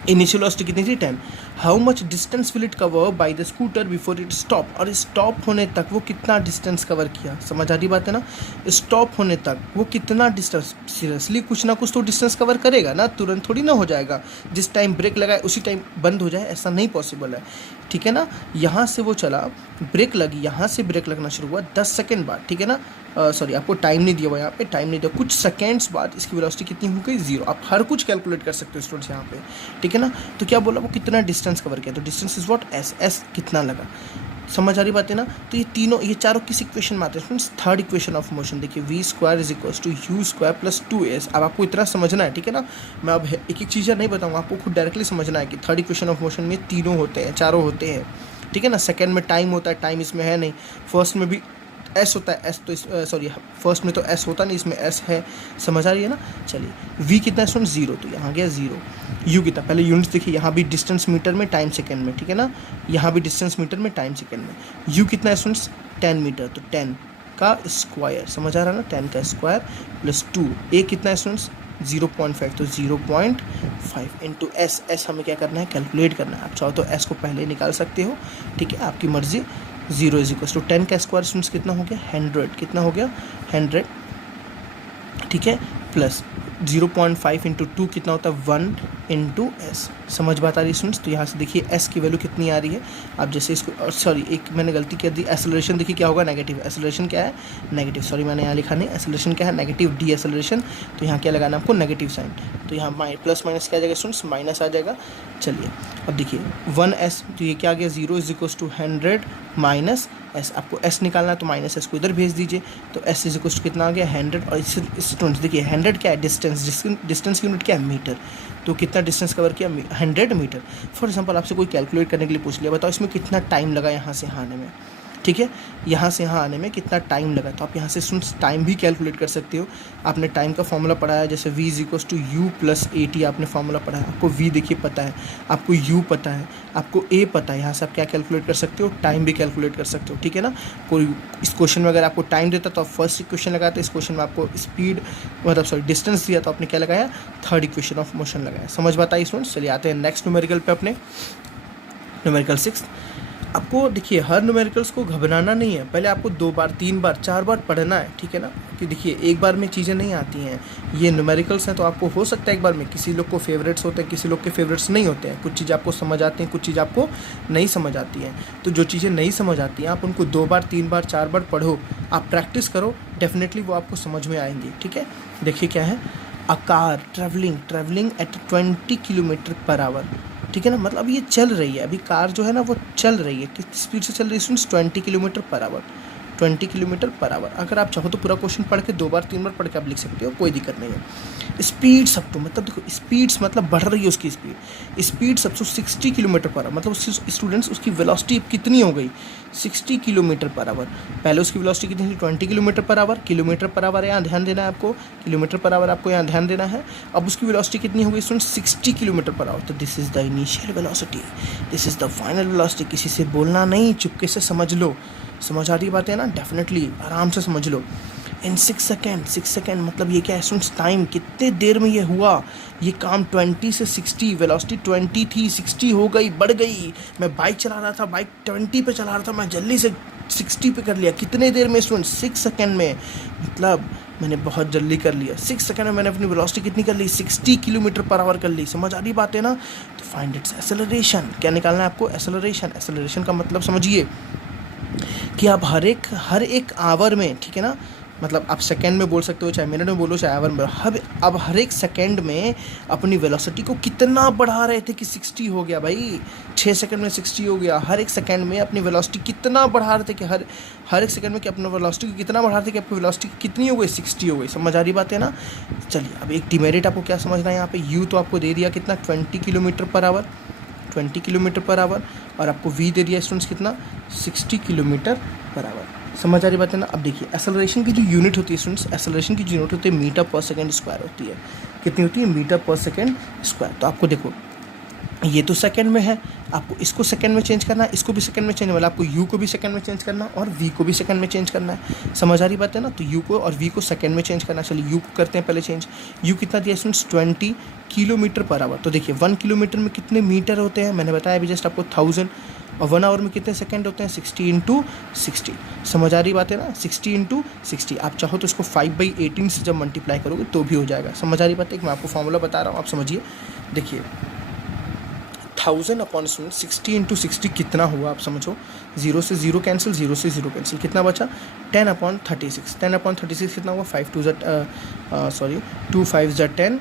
इनिशियल वेलोसिटी कितनी थी 10। How much distance will it cover by the scooter before it stop, और स्टॉप होने तक वो कितना डिस्टेंस कवर किया। समझ आ रही बात है ना, स्टॉप होने तक वो कितना डिस्टेंस, सीरियसली कुछ ना कुछ तो डिस्टेंस कवर करेगा ना, तुरंत थोड़ी ना हो जाएगा। जिस टाइम ब्रेक लगाए उसी टाइम बंद हो जाए, ऐसा नहीं पॉसिबल है। ठीक है ना, यहाँ से वो चला, ब्रेक लगी, यहाँ से ब्रेक लगना शुरू हुआ 10 सेकेंड बाद। ठीक है ना, सॉरी आपको टाइम नहीं दिया हुआ, यहाँ पे टाइम नहीं दिया, कुछ सेकेंड्स बाद इसकी वेलोसिटी कितनी हो गई 0। आप हर कुछ कैलकुलेट कर सकते हो स्टूडेंट्स यहाँ पे। ठीक है ना, तो क्या बोला वो कितना डिस्टेंस कवर किया, तो डिस्टेंस इज व्हाट एस कितना लगा। समझ आ रही बात है ना। तो ये चारों किस इक्वेशन में आते हैं students, third equation of motion. देखिए V square is equals to U square plus 2s। अब आपको इतना समझना है, ठीक है ना, मैं अब एक एक चीज़ें नहीं बताऊँगा, आपको खुद डायरेक्टली समझना है कि थर्ड इक्वेशन ऑफ मोशन में तीनों होते हैं, चारों होते हैं। ठीक है ना, सेकेंड में टाइम होता है, टाइम इसमें है नहीं। फर्स्ट में भी एस होता है, एस तो सॉरी फर्स्ट में तो एस होता नहीं, इसमें एस है। समझ आ रही है ना। चलिए वी कितना है स्टूडेंट 0, तो यहाँ गया 0। यू कितना, पहले यूनिट्स देखिए, यहाँ भी डिस्टेंस मीटर में, टाइम सेकेंड में। ठीक है ना, यहाँ भी डिस्टेंस मीटर में, टाइम सेकेंड में। यू कितना है स्टूडेंट्स 10 मीटर, तो 10 का स्क्वायर। समझ आ रहा है ना, 10 का स्क्वायर प्लस 2। ए कितना है स्टूडेंट्स 0.5, तो 0.5 इंटू एस हमें क्या करना है कैलकुलेट करना है। आप चाहो तो एस को पहले निकाल सकते हो, ठीक है, आपकी मर्जी। 0 इज इक्वल टू 10 का स्क्वायर स्टूडेंट्स कितना हो गया 100, कितना हो गया 100। ठीक है, प्लस 0.5 इंटू 2 कितना होता है 1 इंटू एस। समझ बात आ रही है स्टूडेंट्स। तो यहाँ से देखिए एस की वैल्यू कितनी आ रही है। आप जैसे इसको, सॉरी एक मैंने गलती कर दी, एक्सेलरेशन देखिए क्या होगा नेगेटिव। एक्सेलरेशन क्या है नेगेटिव, सॉरी मैंने यहाँ लिखा नहीं, एक्सेलरेशन क्या है नेगेटिव, डी एक्सेलरेशन। तो यहाँ क्या लगाना है आपको नेगेटिव साइन, तो यहाँ प्लस माइनस क्या आ जाएगा स्टूडेंट्स माइनस आ जाएगा। चलिए अब देखिए 1s, तो ये क्या आ गया 0 is equal to 100 minus S. आपको एस निकालना है तो माइनस एस को इधर भेज दीजिए, तो एस इज इक्वल टू कितना आ गया 100। और स्टूडेंट्स देखिए 100 क्या है डिस्टेंस की यूनिट क्या है मीटर, तो कितना डिस्टेंस कवर किया 100 मीटर। फॉर एग्जांपल आपसे कोई कैलकुलेट करने के लिए पूछ लिया, बताओ इसमें कितना टाइम लगा यहाँ से आने में। ठीक है। यहाँ से यहाँ आने में कितना टाइम लगा, तो आप यहाँ से स्टूडेंट्स टाइम भी कैलकुलेट कर सकते हो। आपने टाइम का फॉर्मूला पढ़ा है, जैसे v = u + at आपने फॉर्मूला पढ़ा है, आपको v देखिए पता है, आपको u पता है, आपको a पता है। यहाँ से आप क्या कैलकुलेट कर सकते हो, टाइम भी कैलकुलेट कर सकते हो, ठीक है ना। कोई इस क्वेश्चन में अगर आपको टाइम देता तो आप फर्स्ट इक्वेशन लगाते, इस क्वेश्चन में आपको स्पीड डिस्टेंस दिया तो आपने क्या लगाया, थर्ड इक्वेशन ऑफ मोशन लगाया। समझ बात आई स्टूडेंट्स। चलिए आते हैं नेक्स्ट न्यूमेरिकल पे अपने, न्यूमेरिकल 6। आपको देखिए हर न्यूमेरिकल्स को घबराना नहीं है, पहले आपको 2 बार 3 बार 4 बार पढ़ना है, ठीक है ना। कि देखिए एक बार में चीज़ें नहीं आती हैं, ये न्यूमेरिकल्स हैं तो आपको हो सकता है एक बार में, किसी लोग को फेवरेट्स होते हैं, किसी लोग के फेवरेट्स नहीं होते हैं, कुछ चीज़ें आपको समझ आती हैं, कुछ चीज़ आपको नहीं समझ आती हैं। तो जो चीज़ें नहीं समझ आती हैं आप उनको 2 बार 3 बार 4 बार पढ़ो, आप प्रैक्टिस करो, डेफिनेटली वो आपको समझ में आएंगी, ठीक है। देखिए क्या है, a car travelling eight 20 km/h, ठीक है ना। मतलब ये चल रही है, अभी कार जो है ना वो चल रही है, किस स्पीड से चल रही है स्टूडेंट्स, 20 km/h, 20 km/h। अगर आप चाहो तो पूरा क्वेश्चन पढ़ के 2 बार 3 बार पढ़ के आप लिख सकते हो, कोई दिक्कत नहीं है। स्पीड सब तो मतलब देखो स्पीड्स मतलब बढ़ रही है उसकी स्पीड सब तो 60 km/h, मतलब स्टूडेंट्स उसकी वेलोसिटी कितनी हो गई, 60 km/h। पहले उसकी वेलोसिटी कितनी थी, 20 km/h, km/h यहाँ ध्यान देना है आपको, km/h आपको यहाँ ध्यान देना है। अब उसकी वेलोसिटी कितनी हो गई स्टूडेंट्स, 60 km/h। तो this is the initial velocity, this is the final velocity. किसी से बोलना नहीं, चुपके से समझ लो। समझ आ रही बात है ना, डेफिनेटली आराम से समझ लो। इन 6 सेकेंड मतलब ये क्या है स्टूडेंट्स, टाइम कितने देर में ये हुआ, ये काम 20 से 60, वेलोसिटी 20 थी 60 हो गई, बढ़ गई। मैं बाइक चला रहा था, बाइक 20 पे चला रहा था, मैं जल्दी से 60 पे कर लिया, कितने देर में स्टूडेंट्स, 6 सेकेंड में। मतलब मैंने बहुत जल्दी कर लिया, 6 सेकेंड में मैंने अपनी वेलोसिटी कितनी कर ली, 60 km/h कर ली। समझ आ रही बात है ना। तो फाइंड इट्स एक्सेलरेशन, क्या निकालना है आपको, एक्सेलरेशन का मतलब समझिए कि आप हर एक आवर में, ठीक है ना, मतलब आप सेकंड में बोल सकते हो, चाहे मिनट में बोलो, चाहे आवर में, अब हर एक सेकंड में अपनी वेलोसिटी को कितना बढ़ा रहे थे कि 60 हो गया भाई, 6 सेकंड में 60 हो गया। हर एक सेकंड में अपनी वेलोसिटी कितना बढ़ा रहे थे कि हर एक सेकंड में कि अपनी वेलोसिटी को कितना बढ़ा रहे थे कि आपकी वेलोसिटी कितनी हो गई, 60 हो गई। समझ आ रही बात है ना। चलिए अब एक डिमेरिट आपको क्या समझना है यहाँ पे, यू तो आपको दे दिया कितना, 20 km/h, 20 km/h, और आपको v दे दिया स्टूडेंट्स कितना, 60 km/h। समझ आ रही बात है ना। अब देखिए एक्सेलरेशन की जो यूनिट होती है स्टूडेंट्स, एक्सेलरेशन की जो यूनिट होती है मीटर/सेकंड² होती है। कितनी होती है, मीटर/सेकंड²। तो आपको देखो ये तो सेकंड में है, आपको इसको सेकंड में चेंज करना है, इसको भी सेकंड में चेंज, मतलब आपको यू को भी सेकंड में चेंज करना है और वी को भी सेकंड में चेंज करना है। समझ आ रही बात है ना। तो यू को और वी को सेकंड में चेंज करना है। चलिए यू को करते हैं पहले चेंज। यू कितना दिया स्टूडेंट्स, 20 km/h। तो देखिए 1 किलोमीटर में कितने मीटर होते हैं, मैंने बताया अभी जस्ट आपको 1000, और 1 आवर में कितने सेकंड होते हैं, 60 × 60। समझ आ रही बात है ना, 60 × 60। आप चाहो तो इसको 5/18 से जब मल्टीप्लाई करोगे तो भी हो जाएगा। समझ आ रही बात है, मैं आपको फॉर्मूला बता रहा हूँ, आप समझिए। देखिए 1000/60 × 60 कितना हुआ आप समझो, 0 से 0 कैंसिल, 0 से 0 कैंसिल, कितना बचा, 10/36। 10/36 कितना हुआ, 2 5 10,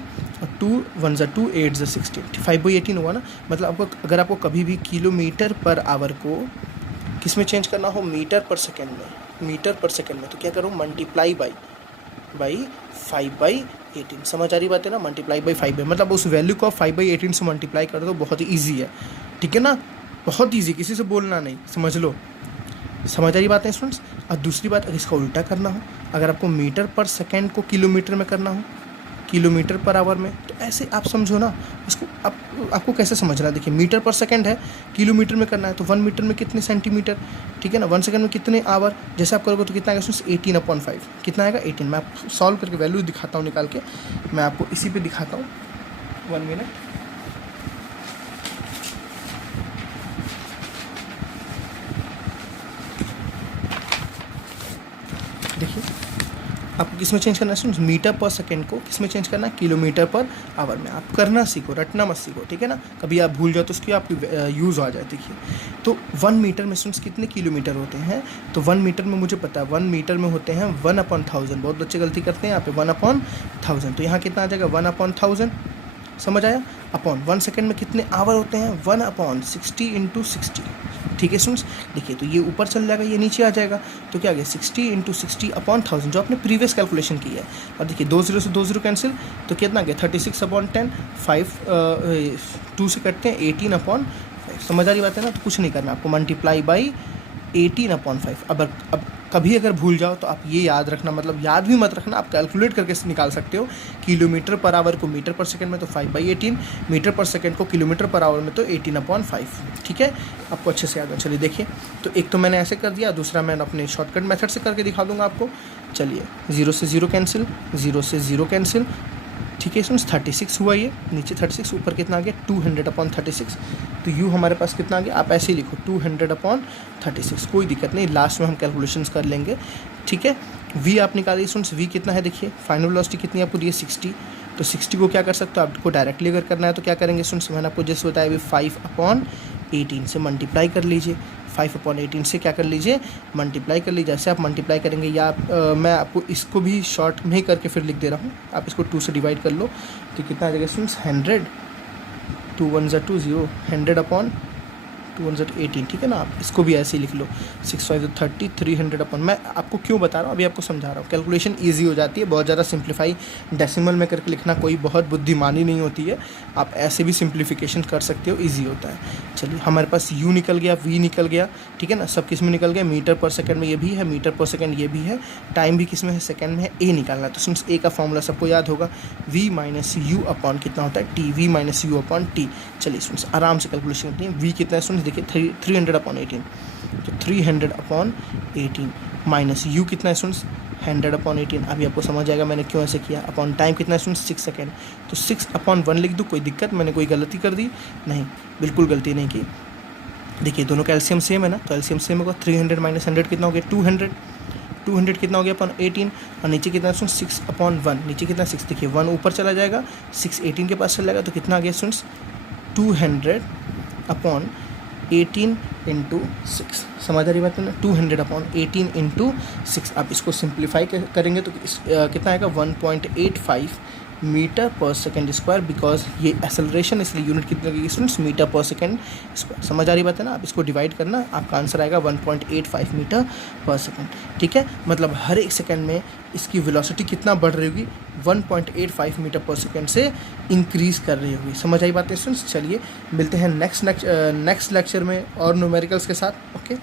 2 1 2, 8 16, 5/18 हुआ ना। मतलब आपको अगर आपको कभी भी km/h को किस में चेंज करना हो, मीटर/सेकंड में, तो क्या करो, मल्टीप्लाई बाई 5/18। समझ आ रही बात है ना, मल्टीप्लाई बाई 5, मतलब उस वैल्यू को 5/18 से मल्टीप्लाई कर दो, बहुत ही ईजी है, ठीक है ना, बहुत ईजी, किसी से बोलना नहीं, समझ लो। समझ आ रही बात है स्टूडेंट्स। और दूसरी बात, अगर इसका उल्टा करना हो, अगर आपको मीटर/सेकंड को किलोमीटर में करना हो, km/h में, तो ऐसे आप समझो ना इसको। आपको कैसे समझना है, देखिए मीटर/सेकंड है, किलोमीटर में करना है, तो 1 मीटर में कितने सेंटीमीटर, ठीक है ना, 1 सेकंड में कितने आवर। जैसे आप करोगे तो कितना आएगा, 18/5 कितना आएगा, 18। मैं आपको सॉल्व करके वैल्यू दिखाता हूँ निकाल के, मैं आपको इसी पे दिखाता हूँ, 1 मिनट। देखिए आपको किस में चेंज करना है, मीटर/सेकंड को किस में चेंज करना है, km/h में। आप करना सीखो, रटना मत सीखो, ठीक है ना, कभी आप भूल जाओ तो उसकी आपकी यूज़ आ जाए। देखिए तो 1 मीटर में स्टूडेंट्स कितने किलोमीटर होते हैं, तो 1 मीटर में मुझे पता है 1 मीटर में होते हैं 1/1000। बहुत बच्चे गलती करते हैं यहाँ पे, 1/1000। तो यहाँ कितना आ जाएगा, 1/1000। समझ आया। अपॉन 1 सेकंड में कितने आवर होते हैं, 1/60 × 60, ठीक है स्टूडेंट्स। देखिए तो ये ऊपर चल जाएगा, ये नीचे आ जाएगा, तो क्या आ गया, 60 × 60/1000, जो आपने प्रीवियस कैलकुलेशन की है। और देखिए 2 0 से 2 0 कैंसिल, तो कितना गया, 36/10, 5 2 से कटते हैं, 18/5। समझ आ रही बात है ना। तो कुछ नहीं करना आपको, मल्टीप्लाई बाई 18/5। अब कभी अगर भूल जाओ तो आप ये याद रखना, मतलब याद भी मत रखना, आप कैलकुलेट करके निकाल सकते हो। किलोमीटर पर आवर को मीटर पर सेकंड में तो 5/18, मीटर पर सेकंड को किलोमीटर पर आवर में तो 18/5। ठीक है, आपको अच्छे से याद है। चलिए देखिए, तो एक तो मैंने ऐसे कर दिया, दूसरा मैं अपने शॉर्टकट मेथड से करके दिखा दूंगा आपको। चलिए 0 से 0 कैंसिल, 0 से 0 कैंसिल। ठीक है स्टूडेंट्स, 36 हुआ ये, नीचे 36, ऊपर कितना आ गया 200/36। तो यू हमारे पास कितना आ गया, आप ऐसे ही लिखो 200/36, कोई दिक्कत नहीं, लास्ट में हम कैलकुलेशंस कर लेंगे। ठीक है, वी आप निकालिए स्टूडेंट्स, वी कितना है देखिए, फाइनल वेलोसिटी कितनी आपको दी है 60। तो 60 को क्या कर सकते हो, आपको डायरेक्टली अगर करना है तो क्या करेंगे स्टूडेंट्स, मैंने आपको जैसे बताया अभी 5/18 से मल्टीप्लाई कर लीजिए, 5/18 से क्या कर लीजिए, मल्टीप्लाई कर लीजिए। जैसे आप मल्टीप्लाई करेंगे, या मैं आपको इसको भी शॉर्ट में ही करके फिर लिख दे रहा हूँ, आप इसको 2 से डिवाइड कर लो तो कितना आ जाएगा स्टूडेंट्स 100, 2 1 ज़ा 2 0, 100/2 1 ज़ा 18। ठीक है ना, आप इसको भी ऐसे ही लिख लो, 6 5 30, 300 मैं आपको क्यों बता रहा हूँ, अभी आपको समझा रहा हूँ। कैलकुलेशन ईजी हो जाती है, बहुत ज़्यादा सिंप्लीफाई डेसिमल में करके लिखना कोई बहुत बुद्धिमानी नहीं होती है, आप ऐसे भी सिंप्लीफिकेशन कर सकते हो, ईजी होता है। चलिए हमारे पास यू निकल गया, वी निकल गया। ठीक है ना, सब किस में निकल गया, मीटर पर सेकंड में ये भी है, मीटर पर सेकंड ये भी है, टाइम भी किस में है, सेकंड में है। ए निकालना है तो सुन, ए का फॉर्मूला सबको याद होगा, वी माइनस यू अपॉन कितना होता है T, V minus U upon T. चलिए सुन, आराम से कैलकुलेशन करते हैं। वी कितना है सुन, देखिए 300/18, तो 300/18 माइनस यू कितना है सुन, 100/18। अभी आपको समझ आएगा मैंने क्यों ऐसे किया। अपॉन टाइम कितना है सुन, 6 सेकेंड, तो 6/1 लिख दूँ, कोई दिक्कत, मैंने कोई गलती कर दी नहीं, बिल्कुल गलती नहीं की। देखिए दोनों का एलसीएम सेम है ना, तो एलसीएम सेम होगा, 300 माइनस 100 कितना हो गया 200, 200 कितना हो गया अपॉन 18, और नीचे कितना सुन 6/1, नीचे कितना 6, देखिए 1 ऊपर चला जाएगा, 6 18 के पास चला जाएगा, तो कितना आ गया स्टूडेंट्स 200/18 इंटू 6। समझ आ रही बात है ना, 200/18 इंटू 6। आप इसको सिंप्लीफाई करेंगे तो कितना आएगा 1.85 मीटर पर सेकेंड स्क्वायर, बिकॉज ये एक्सेलरेशन, इसलिए यूनिट कितने लगेगी स्टूडेंट्स, मीटर पर सेकेंड स्क्वायर। समझ आ रही बात है ना, आप इसको डिवाइड करना, आपका आंसर आएगा 1.85 मीटर पर सेकेंड। ठीक है, मतलब हर एक सेकेंड में इसकी वेलोसिटी कितना बढ़ रही होगी, 1.85 मीटर पर सेकेंड से इंक्रीज कर रही होगी। समझ आई बात है स्टूडेंट्स। चलिए मिलते हैं नेक्स्ट लेक्चर में और न्यूमेरिकल्स के साथ। ओके।